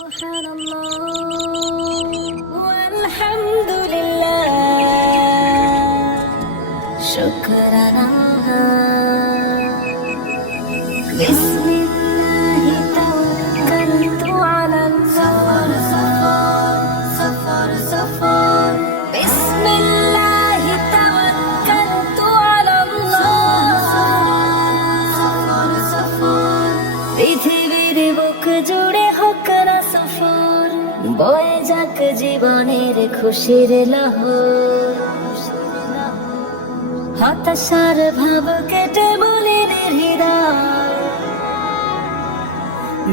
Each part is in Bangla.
سبحان الله والحمد لله شكرنا بسم الله توكلت على الله سفر بسم الله توكلت على الله পৃথিবীর বুক জুড়ে হোক না সফর বয়ে যাক জীবনের খুশির লহর হতাশার ভাব কেটে মনের হৃদয়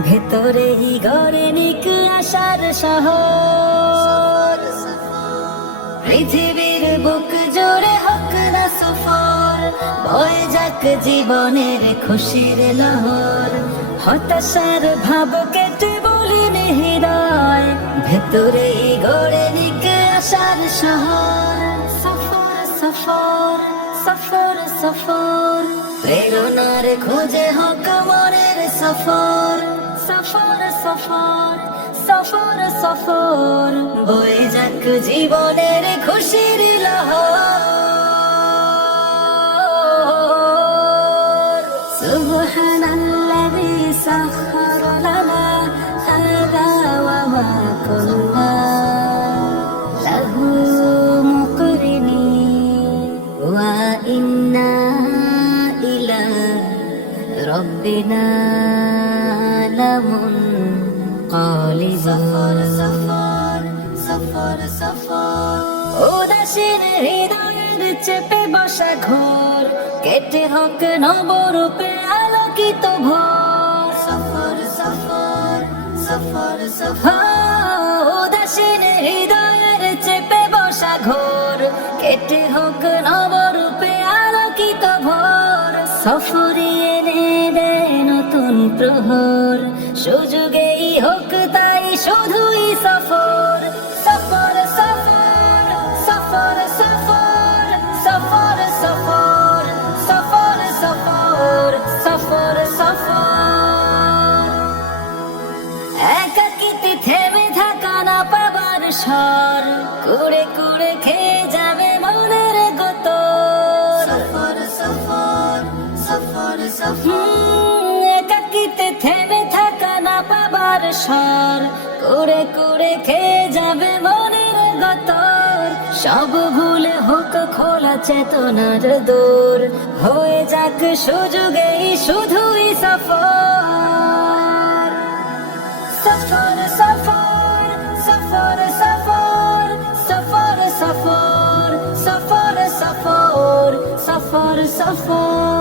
ভেতরেই গড়ে নিক আশার শহর পৃথিবীর বুক জুড়ে হোক না সফর বয়ে যাক জীবনের খুশির লহর হতাশার ভাব কেটে মনের হৃদয় ভেতরেই গড়ে নিক আশার শহর সফর সফর সফর সফর প্রেরণার খোঁজে হোক মনের সফর সফর সফর সফর সফর বয়ে যাক জীবনের খুশির লহর সুবহানাল্লাযী সাখখারা লানা হাযা ওয়া মা কুন্না লাহু মুকরিনিন ওয়া ইন্না ইলা রাব্বিনা লামুনকালিবুন সফর উদাসীন হৃদয়ের চেপে বসা ঘোর কেটে হোক নবরূপে আলোকিত ভোর সফর সফর সফর সফর উদাসীন হৃদয়ের চেপে বসা ঘোর কেটে হোক নবরূপে আলোকিত ভোর সফরে এনে দেয় নতুন প্রহর সুযোগেই হোক তাই শুধুই সফর সফর সফর সফর সফর সফর সফর সফর সফর সফর সফর একাকিতে থেমে থাকা না পাবার স্বর কুড়ে কুড়ে খেয়ে যাবে মনের গত সফর সফর সফর সফর একাকিতে থেমে থাকা না পাবার স্বর কুড়ে কুড়ে খেয়ে যাবে মনের গতর সব ভুলে হোক খোলা চেতনার দূর হয়ে যাক সুযোগেই শুধুই সফর সফর সফর সফর সফর সফর সফর সফর সফর সফর সফর